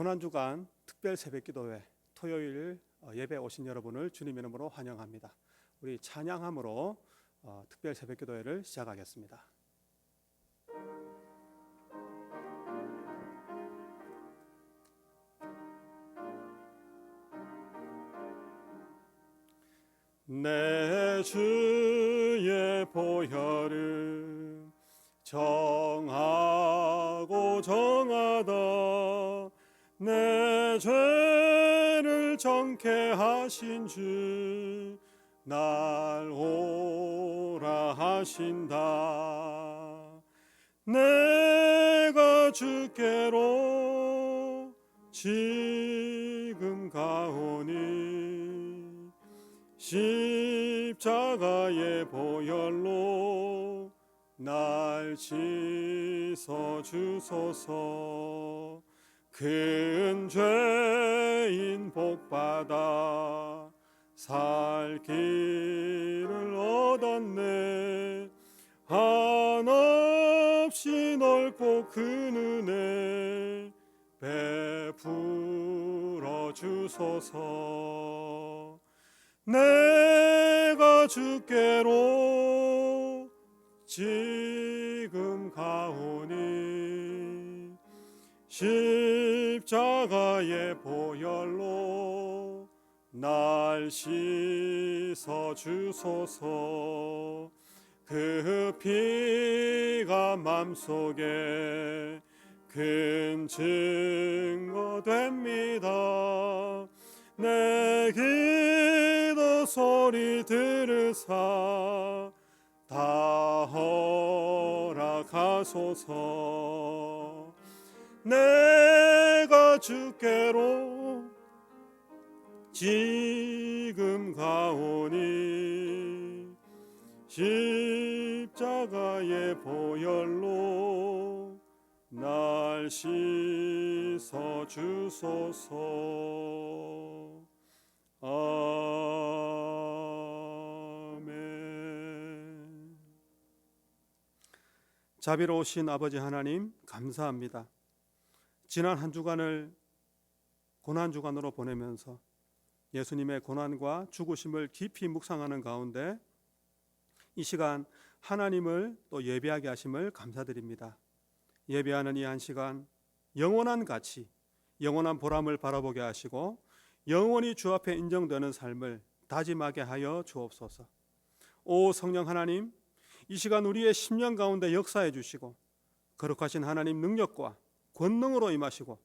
고난주간 특별 새벽기도회 토요일 예배 오신 여러분을 주님 이름으로 환영합니다. 우리 찬양함으로 특별 새벽기도회를 시작하겠습니다. 내 주의 보혈은 정하고 정하다 내 죄를 정케 하신 주 날 오라 하신다. 내가 주께로 지금 가오니 십자가의 보혈로 날 씻어 주소서. 큰 죄인 복받아 살 길을 얻었네. 한없이 넓고 큰 은혜 베풀어 주소서. 내가 주께로 지금 가오니 십자가의 보혈로 날 씻어 주소서. 그 피가 맘속에 큰 증거 됩니다. 내 기도 소리 들으사 다 허락하소서. 내가 주께로 지금 가오니 십자가의 보혈로 날 씻어 주소서. 아멘. 자비로우신 아버지 하나님, 감사합니다. 지난 한 주간을 고난주간으로 보내면서 예수님의 고난과 죽으심을 깊이 묵상하는 가운데 이 시간 하나님을 또 예배하게 하심을 감사드립니다. 예배하는 이 한 시간 영원한 가치, 영원한 보람을 바라보게 하시고 영원히 주 앞에 인정되는 삶을 다짐하게 하여 주옵소서. 오 성령 하나님, 이 시간 우리의 심령 가운데 역사해 주시고 거룩하신 하나님 능력과 권능으로 임하시고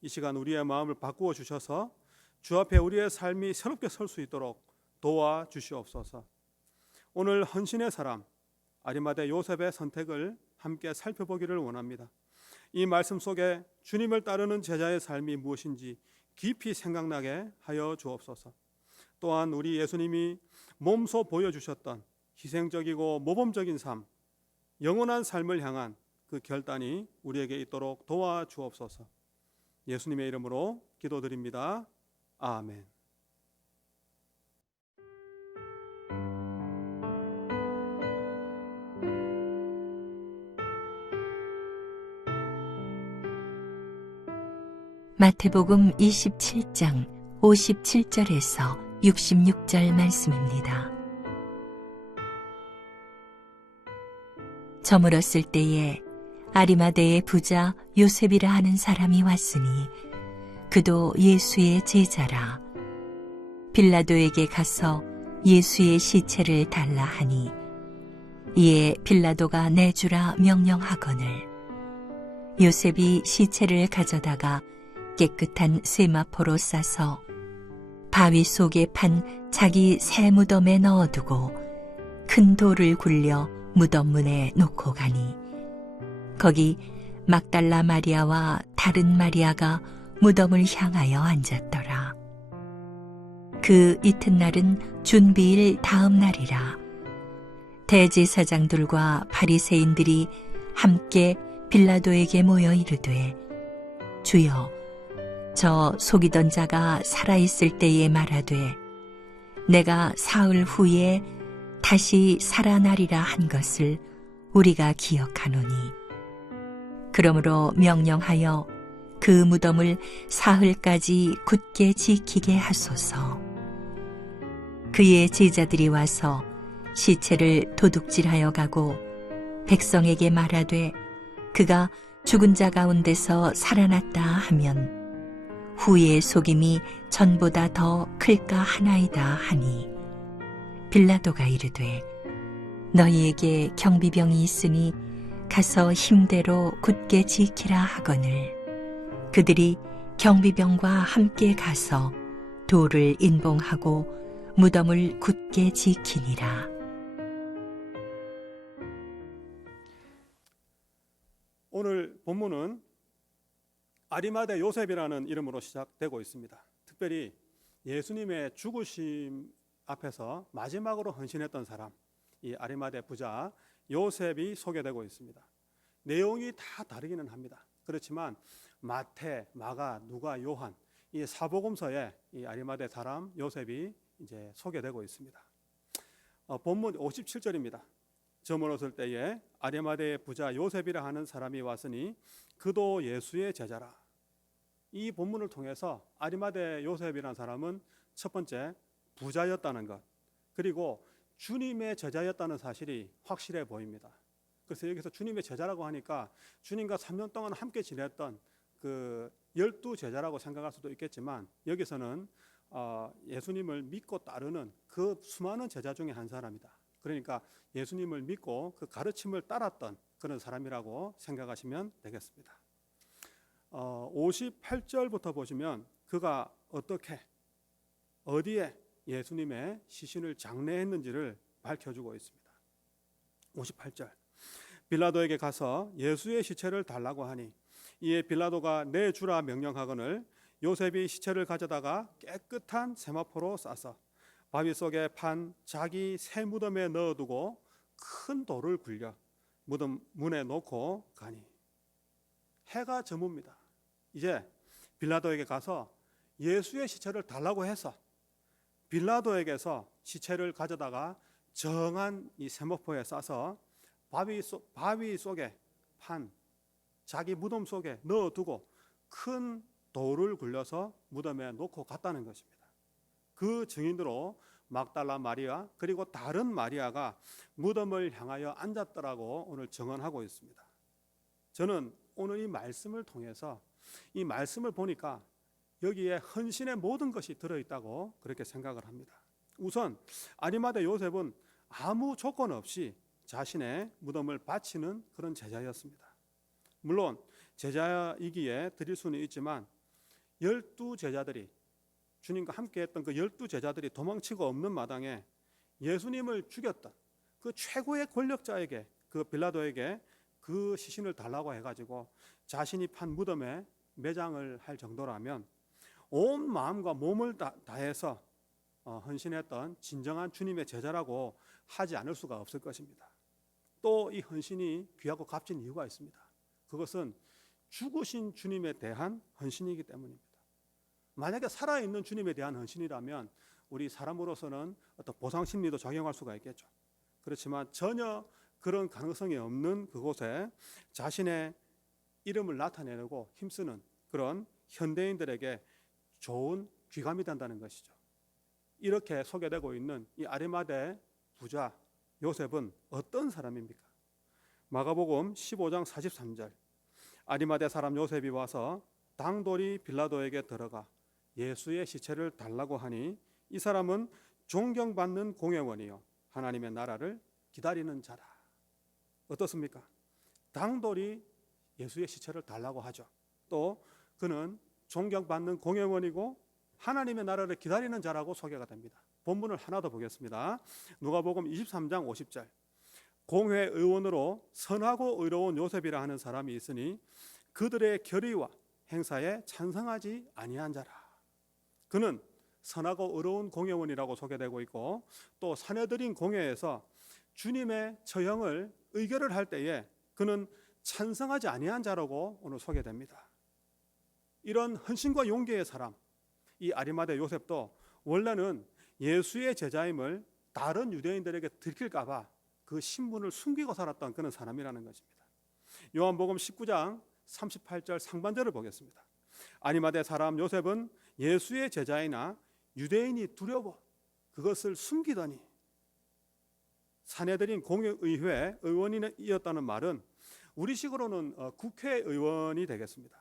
이 시간 우리의 마음을 바꾸어 주셔서 주 앞에 우리의 삶이 새롭게 설 수 있도록 도와주시옵소서. 오늘 헌신의 사람 아리마대 요셉의 선택을 함께 살펴보기를 원합니다. 이 말씀 속에 주님을 따르는 제자의 삶이 무엇인지 깊이 생각나게 하여 주옵소서. 또한 우리 예수님이 몸소 보여주셨던 희생적이고 모범적인 삶, 영원한 삶을 향한 그 결단이 우리에게 있도록 도와주옵소서. 예수님의 이름으로 기도드립니다. 아멘. 마태복음 27장 57절에서 66절 말씀입니다. 저물었을 때에 아리마대의 부자 요셉이라 하는 사람이 왔으니 그도 예수의 제자라. 빌라도에게 가서 예수의 시체를 달라 하니 이에 빌라도가 내주라 명령하거늘 요셉이 시체를 가져다가 깨끗한 세마포로 싸서 바위 속에 판 자기 새 무덤에 넣어두고 큰 돌을 굴려 무덤 문에 놓고 가니 거기 막달라 마리아와 다른 마리아가 무덤을 향하여 앉았더라. 그 이튿날은 준비일 다음 날이라. 대제사장들과 바리새인들이 함께 빌라도에게 모여 이르되 주여, 저 속이던 자가 살아있을 때에 말하되 내가 사흘 후에 다시 살아나리라 한 것을 우리가 기억하노니 그러므로 명령하여 그 무덤을 사흘까지 굳게 지키게 하소서. 그의 제자들이 와서 시체를 도둑질하여 가고 백성에게 말하되 그가 죽은 자 가운데서 살아났다 하면 후의 속임이 전보다 더 클까 하나이다 하니, 빌라도가 이르되 너희에게 경비병이 있으니 가서 힘대로 굳게 지키라 하거늘, 그들이 경비병과 함께 가서 돌을 인봉하고 무덤을 굳게 지키니라. 오늘 본문은 아리마대 요셉이라는 이름으로 시작되고 있습니다. 특별히 예수님의 죽으심 앞에서 마지막으로 헌신했던 사람, 이 아리마대 부자 요셉이 소개되고 있습니다. 내용이 다 다르기는 합니다. 그렇지만 마태, 마가, 누가, 요한 이 사복음서에 이 아리마대 사람 요셉이 이제 소개되고 있습니다. 본문 57절입니다. 저물었을 때에 아리마대의 부자 요셉이라 하는 사람이 왔으니 그도 예수의 제자라. 이 본문을 통해서 아리마대 요셉이라는 사람은 첫 번째 부자였다는 것, 그리고 주님의 제자였다는 사실이 확실해 보입니다. 그래서 여기서 주님의 제자라고 하니까 주님과 3년 동안 함께 지냈던 그 12제자라고 생각할 수도 있겠지만, 여기서는 예수님을 믿고 따르는 그 수많은 제자 중에 한 사람이다. 그러니까 예수님을 믿고 그 가르침을 따랐던 그런 사람이라고 생각하시면 되겠습니다. 58절부터 보시면 그가 어떻게 어디에 예수님의 시신을 장례했는지를 밝혀주고 있습니다. 58절, 빌라도에게 가서 예수의 시체를 달라고 하니 이에 빌라도가 내주라 명령하거늘 요셉이 시체를 가져다가 깨끗한 세마포로 싸서 바위 속에 판 자기 새 무덤에 넣어두고 큰 돌을 굴려 무덤 문에 놓고 가니, 해가 저뭅니다. 이제 빌라도에게 가서 예수의 시체를 달라고 해서 빌라도에게서 시체를 가져다가 정한 이 세마포에 싸서 바위 속에 판 자기 무덤 속에 넣어두고 큰 돌을 굴려서 무덤에 놓고 갔다는 것입니다. 그 증인으로 막달라 마리아 그리고 다른 마리아가 무덤을 향하여 앉았더라고 오늘 증언하고 있습니다. 저는 오늘 이 말씀을 통해서 이 말씀을 보니까 여기에 헌신의 모든 것이 들어있다고 그렇게 생각을 합니다. 우선 아리마대 요셉은 아무 조건 없이 자신의 무덤을 바치는 그런 제자였습니다. 물론 제자이기에 드릴 수는 있지만 12제자들이 주님과 함께 했던 그 12제자들이 도망치고 없는 마당에 예수님을 죽였던 그 최고의 권력자에게, 그 빌라도에게 그 시신을 달라고 해가지고 자신이 판 무덤에 매장을 할 정도라면 온 마음과 몸을 다해서 헌신했던 진정한 주님의 제자라고 하지 않을 수가 없을 것입니다. 또 이 헌신이 귀하고 값진 이유가 있습니다. 그것은 죽으신 주님에 대한 헌신이기 때문입니다. 만약에 살아있는 주님에 대한 헌신이라면 우리 사람으로서는 어떤 보상 심리도 적용할 수가 있겠죠. 그렇지만 전혀 그런 가능성이 없는 그곳에 자신의 이름을 나타내려고 힘쓰는 그런 현대인들에게 좋은 귀감이 된다는 것이죠. 이렇게 소개되고 있는 이 아리마대 부자 요셉은 어떤 사람입니까? 마가복음 15장 43절, 아리마대 사람 요셉이 와서 당돌이 빌라도에게 들어가 예수의 시체를 달라고 하니 이 사람은 존경받는 공회원이요 하나님의 나라를 기다리는 자라. 어떻습니까? 당돌이 예수의 시체를 달라고 하죠. 또 그는 존경받는 공회원이고 하나님의 나라를 기다리는 자라고 소개가 됩니다. 본문을 하나 더 보겠습니다. 누가복음 23장 50절, 공회 의원으로 선하고 의로운 요셉이라 하는 사람이 있으니 그들의 결의와 행사에 찬성하지 아니한 자라. 그는 선하고 의로운 공회원이라고 소개되고 있고 또 사내들인 공회에서 주님의 처형을 의결을 할 때에 그는 찬성하지 아니한 자라고 오늘 소개됩니다. 이런 헌신과 용기의 사람, 이 아리마대 요셉도 원래는 예수의 제자임을 다른 유대인들에게 들킬까 봐 그 신분을 숨기고 살았던 그런 사람이라는 것입니다. 요한복음 19장 38절 상반절을 보겠습니다. 아리마대 사람 요셉은 예수의 제자이나 유대인이 두려워 그것을 숨기더니 사내들인 공의회 의원이었다는 말은 우리식으로는 국회의원이 되겠습니다.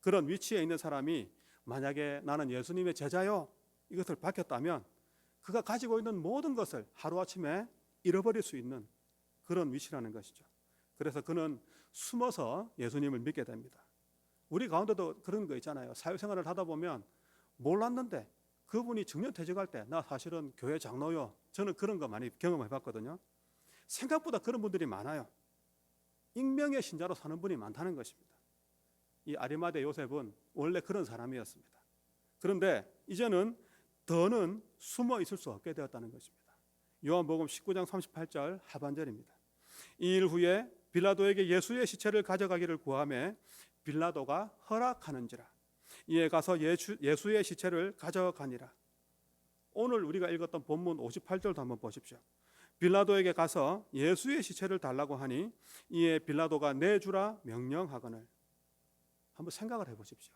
그런 위치에 있는 사람이 만약에 나는 예수님의 제자요 이것을 밝혔다면 그가 가지고 있는 모든 것을 하루아침에 잃어버릴 수 있는 그런 위치라는 것이죠. 그래서 그는 숨어서 예수님을 믿게 됩니다. 우리 가운데도 그런 거 있잖아요. 사회생활을 하다 보면 몰랐는데 그분이 정년퇴직할 때 나 사실은 교회 장로요. 저는 그런 거 많이 경험해 봤거든요. 생각보다 그런 분들이 많아요. 익명의 신자로 사는 분이 많다는 것입니다. 이 아리마대 요셉은 원래 그런 사람이었습니다. 그런데 이제는 더는 숨어 있을 수 없게 되었다는 것입니다. 요한복음 19장 38절 하반절입니다. 이 일 후에 빌라도에게 예수의 시체를 가져가기를 구하매 빌라도가 허락하는지라. 이에 가서 예수의 시체를 가져가니라. 오늘 우리가 읽었던 본문 58절도 한번 보십시오. 빌라도에게 가서 예수의 시체를 달라고 하니 이에 빌라도가 내주라 명령하거늘. 한번 생각을 해보십시오.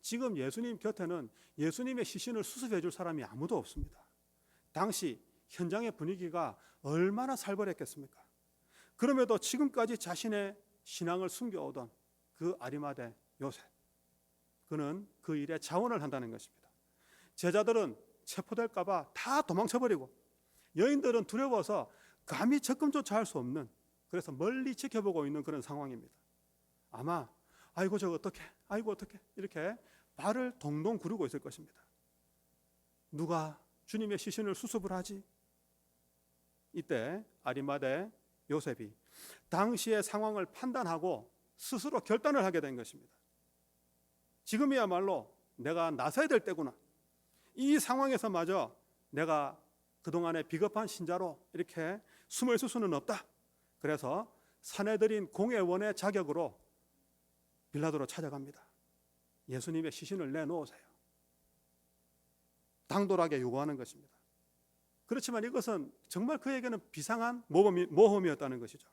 지금 예수님 곁에는 예수님의 시신을 수습해 줄 사람이 아무도 없습니다. 당시 현장의 분위기가 얼마나 살벌했겠습니까? 그럼에도 지금까지 자신의 신앙을 숨겨오던 그 아리마대 요셉, 그는 그 일에 자원을 한다는 것입니다. 제자들은 체포될까 봐 다 도망쳐버리고 여인들은 두려워서 감히 접근조차 할 수 없는, 그래서 멀리 지켜보고 있는 그런 상황입니다. 아마 아이고 저 어떡해, 아이고 어떡해 이렇게 발을 동동 구르고 있을 것입니다. 누가 주님의 시신을 수습을 하지? 이때 아리마대 요셉이 당시의 상황을 판단하고 스스로 결단을 하게 된 것입니다. 지금이야말로 내가 나서야 될 때구나. 이 상황에서마저 내가 그동안의 비겁한 신자로 이렇게 숨어 있을 수는 없다. 그래서 사내들인 공회원의 자격으로 빌라도로 찾아갑니다. 예수님의 시신을 내놓으세요. 당돌하게 요구하는 것입니다. 그렇지만 이것은 정말 그에게는 비상한 모험이었다는 것이죠.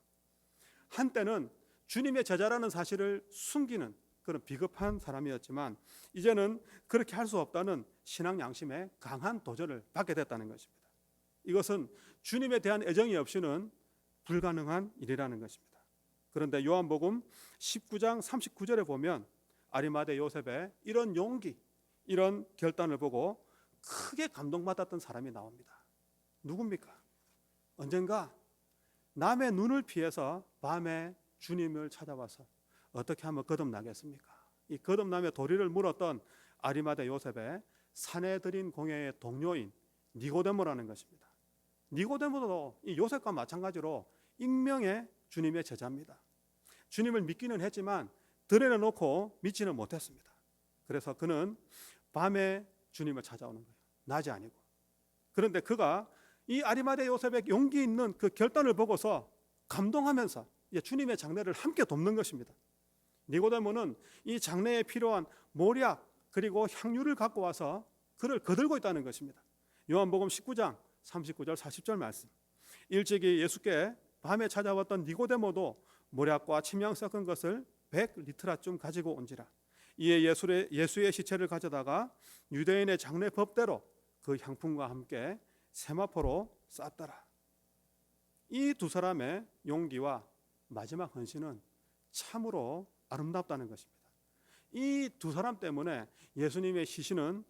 한때는 주님의 제자라는 사실을 숨기는 그런 비겁한 사람이었지만 이제는 그렇게 할 수 없다는 신앙 양심에 강한 도전을 받게 됐다는 것입니다. 이것은 주님에 대한 애정이 없이는 불가능한 일이라는 것입니다. 그런데 요한복음 19장 39절에 보면 아리마대 요셉의 이런 용기, 이런 결단을 보고 크게 감동받았던 사람이 나옵니다. 누굽니까? 언젠가 남의 눈을 피해서 밤에 주님을 찾아와서 어떻게 하면 거듭나겠습니까? 이 거듭남의 도리를 물었던 아리마대 요셉의 사내들인 공회의 동료인 니고데모라는 것입니다. 니고데모도 이 요셉과 마찬가지로 익명의 주님의 제자입니다. 주님을 믿기는 했지만 드러내놓고 믿지는 못했습니다. 그래서 그는 밤에 주님을 찾아오는 거예요. 낮이 아니고. 그런데 그가 이 아리마대 요셉의 용기 있는 그 결단을 보고서 감동하면서 주님의 장례를 함께 돕는 것입니다. 니고데모는 이 장례에 필요한 모략 그리고 향유를 갖고 와서 그를 거들고 있다는 것입니다. 요한복음 19장 39절 40절 말씀. 일찍이 예수께 밤에 찾아왔던 니고데모도 모략과 침향 섞은 것을 100리트라쯤 가지고 온지라. 이에 예수의 시체를 가져다가 유대인의 장례 법대로 그 향품과 함께 세마포로 쌌더라. 이 두 사람의 용기와 마지막 헌신은 참으로 아름답다는 것입니다. 이 두 사람 때문에 예수님의 시신은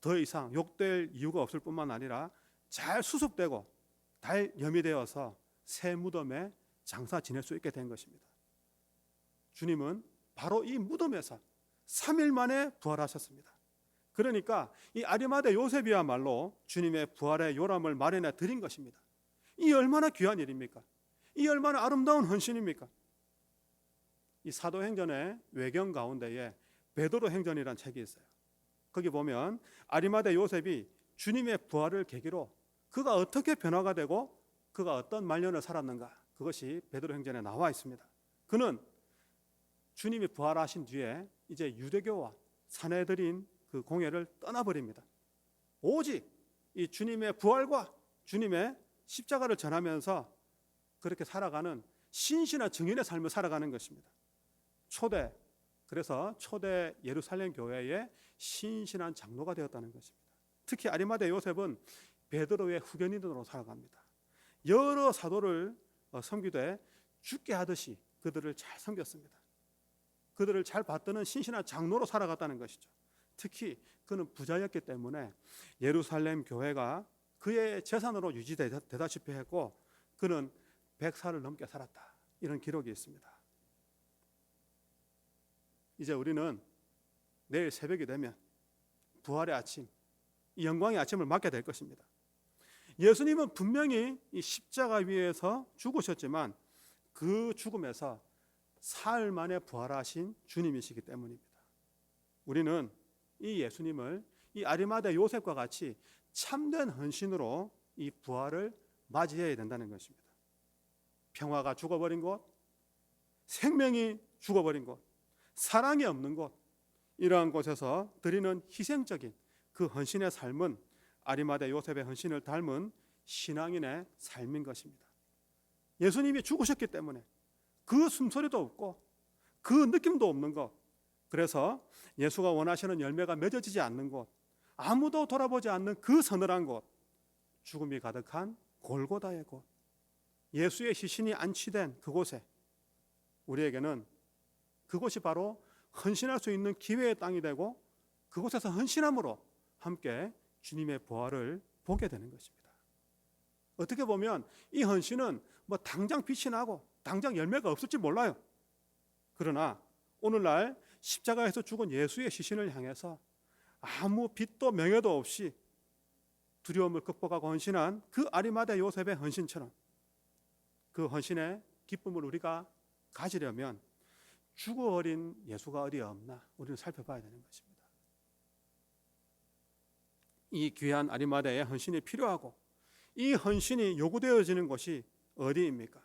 더 이상 욕될 이유가 없을 뿐만 아니라 잘 수습되고 잘 염이되어서 새 무덤에 장사 지낼 수 있게 된 것입니다. 주님은 바로 이 무덤에서 3일 만에 부활하셨습니다. 그러니까 이 아리마대 요셉이야말로 주님의 부활의 요람을 마련해 드린 것입니다. 이 얼마나 귀한 일입니까? 이 얼마나 아름다운 헌신입니까? 이 사도행전의 외경 가운데에 베드로 행전이라는 책이 있어요. 거기 보면 아리마대 요셉이 주님의 부활을 계기로 그가 어떻게 변화가 되고 그가 어떤 말년을 살았는가, 그것이 베드로 행전에 나와 있습니다. 그는 주님이 부활하신 뒤에 이제 유대교와 사내들인 그 공회를 떠나버립니다. 오직 이 주님의 부활과 주님의 십자가를 전하면서 그렇게 살아가는 신실한 증인의 삶을 살아가는 것입니다. 초대 그래서 초대 예루살렘 교회의 신실한 장로가 되었다는 것입니다. 특히 아리마대 요셉은 베드로의 후견인으로 살아갑니다. 여러 사도를 섬기되 죽게 하듯이 그들을 잘 섬겼습니다. 그들을 잘 받드는 신실한 장로로 살아갔다는 것이죠. 특히 그는 부자였기 때문에 예루살렘 교회가 그의 재산으로 유지되다시피 했고 그는 100살을 넘게 살았다. 이런 기록이 있습니다. 이제 우리는 내일 새벽이 되면 부활의 아침, 이 영광의 아침을 맞게 될 것입니다. 예수님은 분명히 이 십자가 위에서 죽으셨지만 그 죽음에서 사흘 만에 부활하신 주님이시기 때문입니다. 우리는 이 예수님을 이 아리마대 요셉과 같이 참된 헌신으로 이 부활을 맞이해야 된다는 것입니다. 평화가 죽어버린 곳, 생명이 죽어버린 곳, 사랑이 없는 곳, 이러한 곳에서 드리는 희생적인 그 헌신의 삶은 아리마대 요셉의 헌신을 닮은 신앙인의 삶인 것입니다. 예수님이 죽으셨기 때문에 그 숨소리도 없고 그 느낌도 없는 것, 그래서 예수가 원하시는 열매가 맺어지지 않는 곳, 아무도 돌아보지 않는 그 서늘한 곳, 죽음이 가득한 골고다의 곳, 예수의 시신이 안치된 그곳에 우리에게는 그곳이 바로 헌신할 수 있는 기회의 땅이 되고 그곳에서 헌신함으로 함께 주님의 부활을 보게 되는 것입니다. 어떻게 보면 이 헌신은 뭐 당장 빛이 나고 당장 열매가 없을지 몰라요. 그러나 오늘날 십자가에서 죽은 예수의 시신을 향해서 아무 빛도 명예도 없이 두려움을 극복하고 헌신한 그 아리마대 요셉의 헌신처럼 그 헌신의 기쁨을 우리가 가지려면 죽어버린 예수가 어디 없나 우리는 살펴봐야 되는 것입니다. 이 귀한 아리마대의 헌신이 필요하고 이 헌신이 요구되어지는 곳이 어디입니까?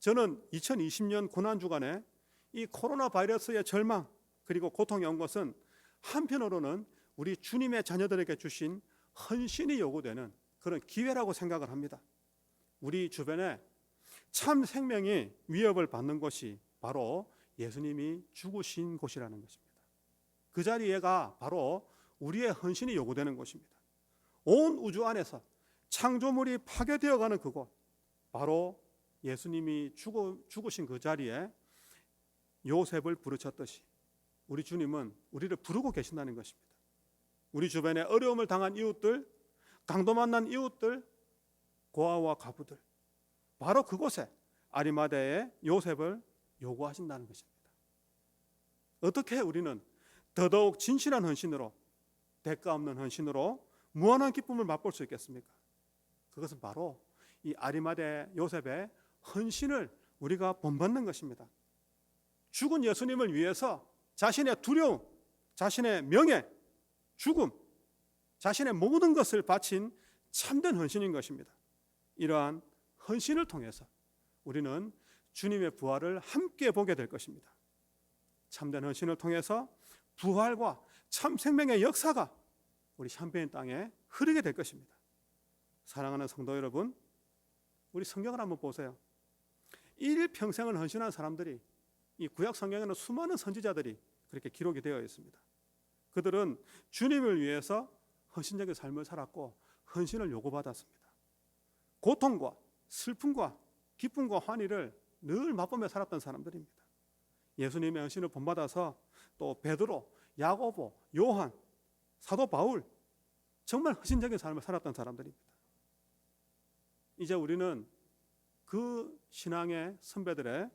저는 2020년 고난주간에 이 코로나 바이러스의 절망 그리고 고통이 온 것은 한편으로는 우리 주님의 자녀들에게 주신 헌신이 요구되는 그런 기회라고 생각을 합니다. 우리 주변에 참 생명이 위협을 받는 곳이 바로 예수님이 죽으신 곳이라는 것입니다. 그 자리에가 바로 우리의 헌신이 요구되는 곳입니다. 온 우주 안에서 창조물이 파괴되어가는 그곳, 바로 예수님이 죽으신 그 자리에 요셉을 부르셨듯이 우리 주님은 우리를 부르고 계신다는 것입니다. 우리 주변에 어려움을 당한 이웃들, 강도 만난 이웃들, 고아와 과부들, 바로 그곳에 아리마대의 요셉을 요구하신다는 것입니다. 어떻게 우리는 더더욱 진실한 헌신으로, 대가 없는 헌신으로 무한한 기쁨을 맛볼 수 있겠습니까? 그것은 바로 이 아리마대 요셉의 헌신을 우리가 본받는 것입니다. 죽은 예수님을 위해서 자신의 두려움, 자신의 명예, 죽음, 자신의 모든 것을 바친 참된 헌신인 것입니다. 이러한 헌신을 통해서 우리는 주님의 부활을 함께 보게 될 것입니다. 참된 헌신을 통해서 부활과 참 생명의 역사가 우리 샴페인 땅에 흐르게 될 것입니다. 사랑하는 성도 여러분, 우리 성경을 한번 보세요. 일평생을 헌신한 사람들이, 이 구약 성경에는 수많은 선지자들이 그렇게 기록이 되어 있습니다. 그들은 주님을 위해서 헌신적인 삶을 살았고 헌신을 요구받았습니다. 고통과 슬픔과 기쁨과 환희를 늘 맛보며 살았던 사람들입니다. 예수님의 헌신을 본받아서 또 베드로, 야고보, 요한, 사도 바울, 정말 헌신적인 삶을 살았던 사람들입니다. 이제 우리는 그 신앙의 선배들의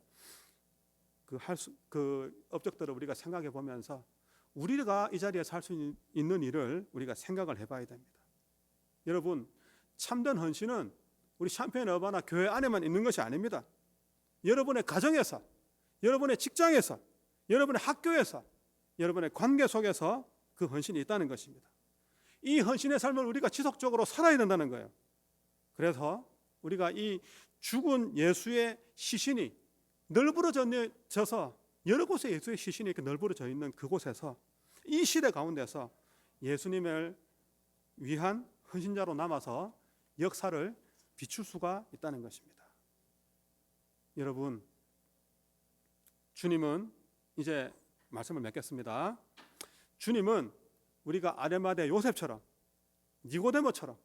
그 업적들을 우리가 생각해 보면서 우리가 이 자리에서 할 수 있는 일을 우리가 생각을 해봐야 됩니다. 여러분, 참된 헌신은 우리 샴페인 어바나 교회 안에만 있는 것이 아닙니다. 여러분의 가정에서, 여러분의 직장에서, 여러분의 학교에서, 여러분의 관계 속에서 그 헌신이 있다는 것입니다. 이 헌신의 삶을 우리가 지속적으로 살아야 된다는 거예요. 그래서 우리가 이 죽은 예수의 시신이 널브러져서 여러 곳에 예수의 시신이 이렇게 널브러져 있는 그곳에서 이 시대 가운데서 예수님을 위한 헌신자로 남아서 역사를 비출 수가 있다는 것입니다. 여러분, 주님은 이제 말씀을 맺겠습니다. 주님은 우리가 아레마대 요셉처럼 니고데모처럼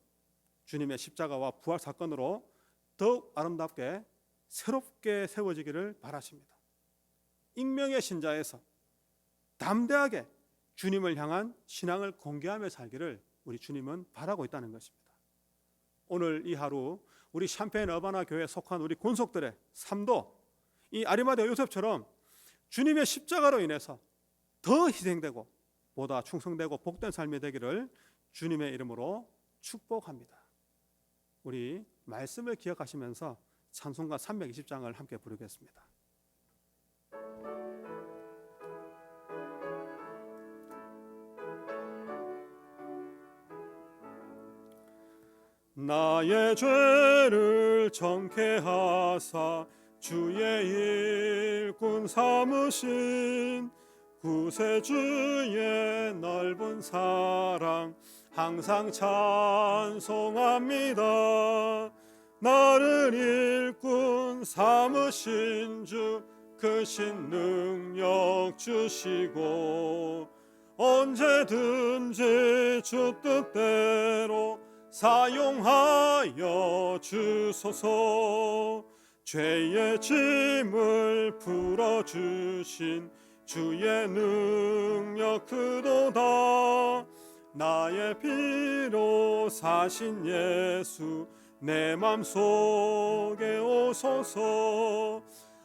주님의 십자가와 부활 사건으로 더욱 아름답게 새롭게 세워지기를 바라십니다. 익명의 신자에서 담대하게 주님을 향한 신앙을 공개하며 살기를 우리 주님은 바라고 있다는 것입니다. 오늘 이 하루 우리 샴페인 어바나 교회에 속한 우리 권속들의 삶도 이 아리마대 요셉처럼 주님의 십자가로 인해서 더 희생되고 보다 충성되고 복된 삶이 되기를 주님의 이름으로 축복합니다. 우리 말씀을 기억하시면서 찬송가 320장을 함께 부르겠습니다. 나의 죄를 정케 하사 주의 일꾼 삼으신 구세주의 넓은 사랑 항상 찬송합니다. 나를 일꾼 삼으신 주 크신 능력 주시고 언제든지 주 뜻대로 사용하여 주소서. 죄의 짐을 풀어주신 주의 능력 크도다. 나의 피로 사신 예수 내 맘속에 오소서.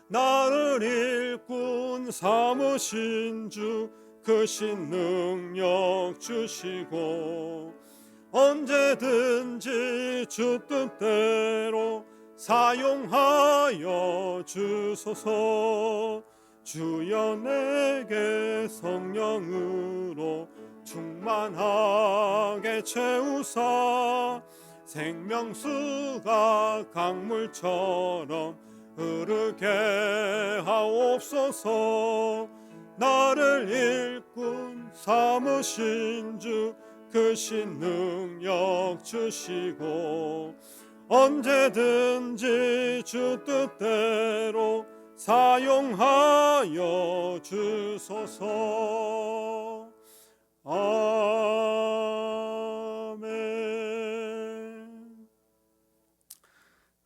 나를 일꾼 삼으신 주 크신 능력 주시고 언제든지 주 뜻대로 사용하여 주소서. 주여 내게 성령으로 충만하게 채우사 생명수가 강물처럼 흐르게 하옵소서. 나를 일꾼 삼으신 주 크신 능력 주시고 언제든지 주 뜻대로 사용하여 주소서. 아멘.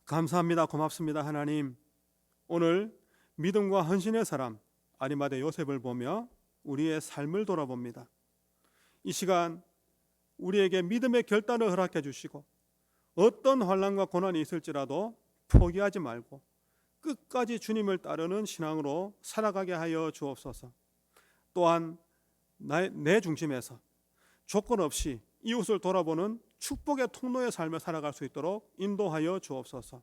감사합니다. 고맙습니다. 하나님, 오늘 믿음과 헌신의 사람 아리마대 요셉을 보며 우리의 삶을 돌아봅니다. 이 시간 우리에게 믿음의 결단을 허락해 주시고 어떤 환난과 고난이 있을지라도 포기하지 말고 끝까지 주님을 따르는 신앙으로 살아가게 하여 주옵소서. 또한 내 중심에서 조건 없이 이웃을 돌아보는 축복의 통로의 삶을 살아갈 수 있도록 인도하여 주옵소서.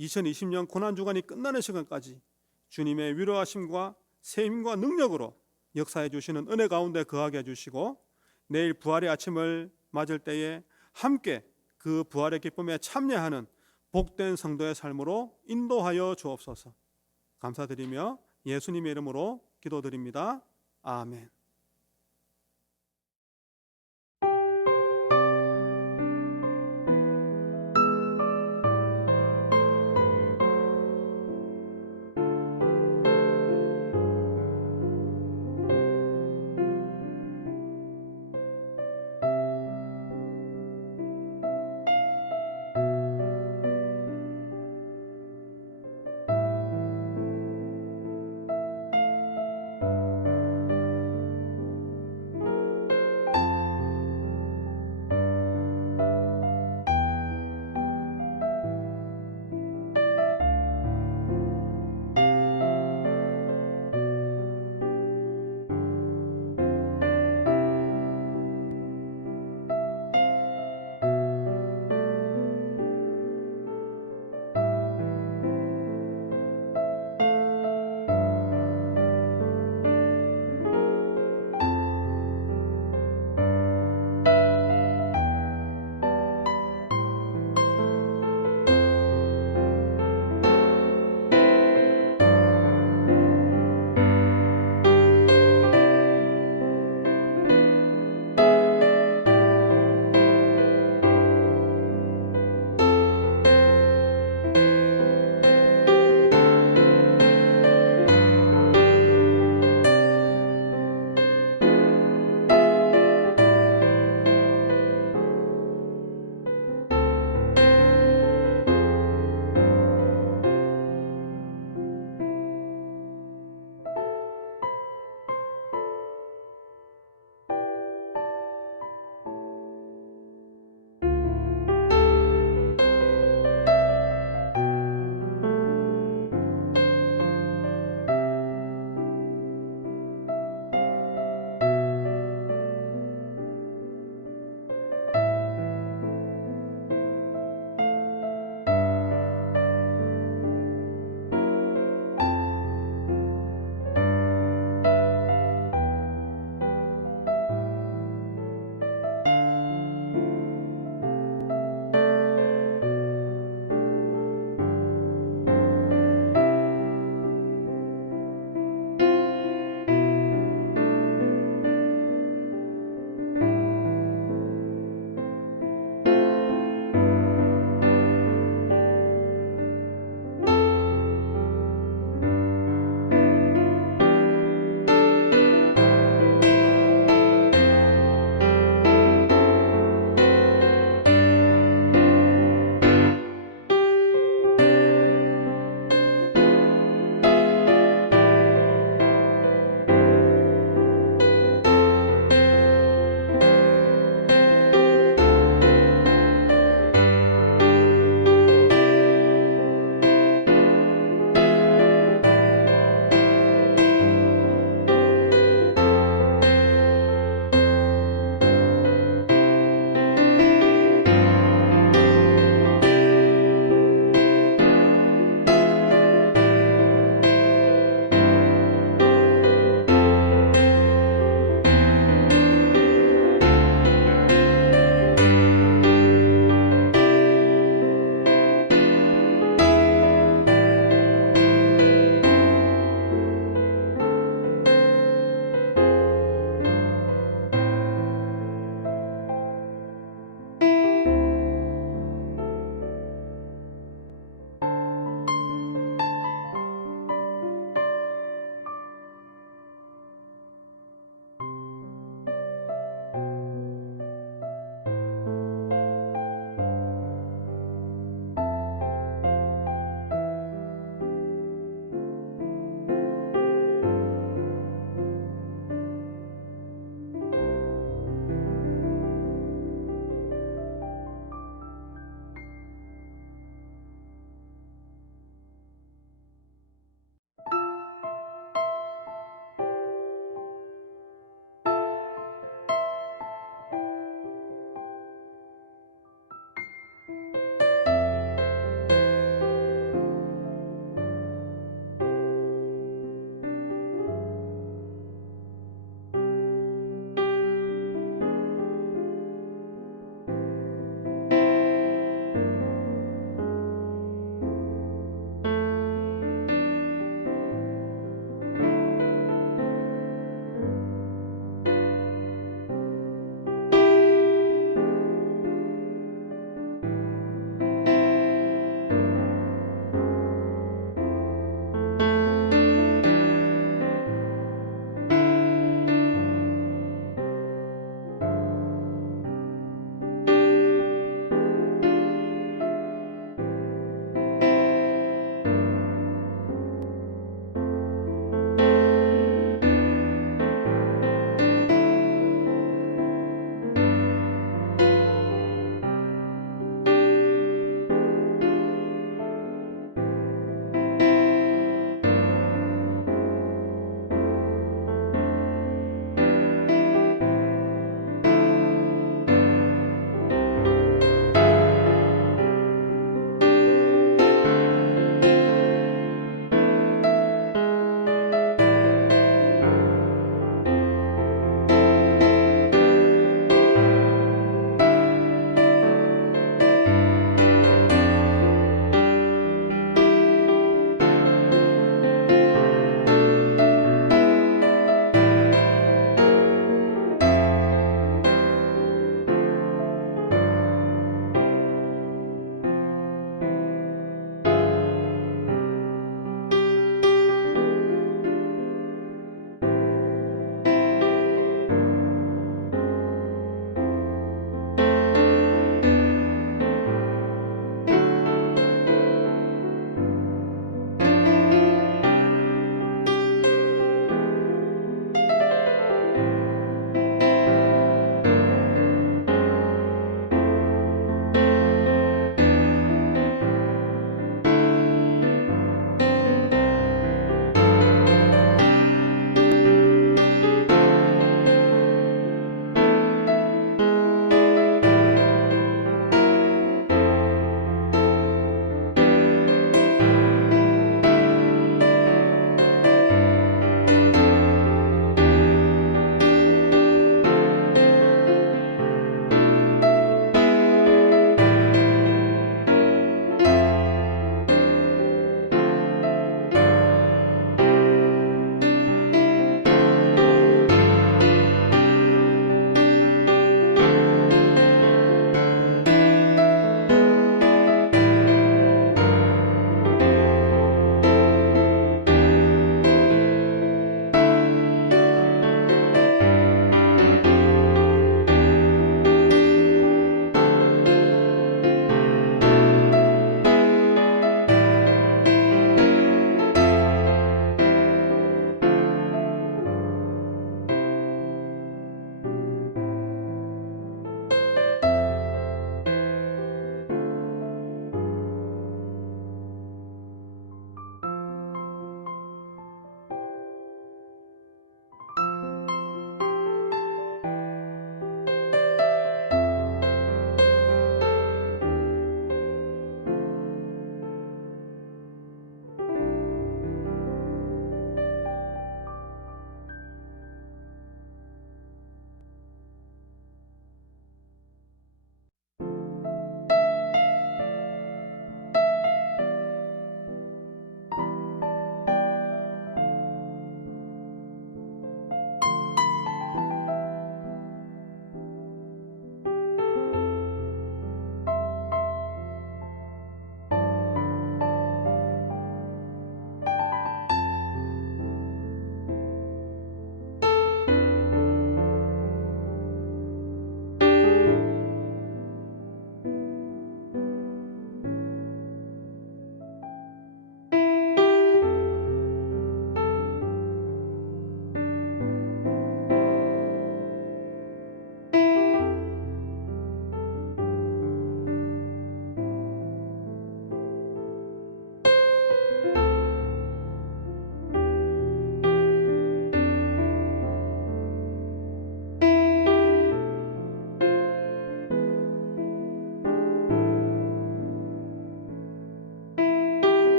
2020년 고난주간이 끝나는 시간까지 주님의 위로하심과 세임과 능력으로 역사해 주시는 은혜 가운데 거하게 해주시고 내일 부활의 아침을 맞을 때에 함께 그 부활의 기쁨에 참여하는 복된 성도의 삶으로 인도하여 주옵소서. 감사드리며 예수님의 이름으로 기도드립니다. 아멘.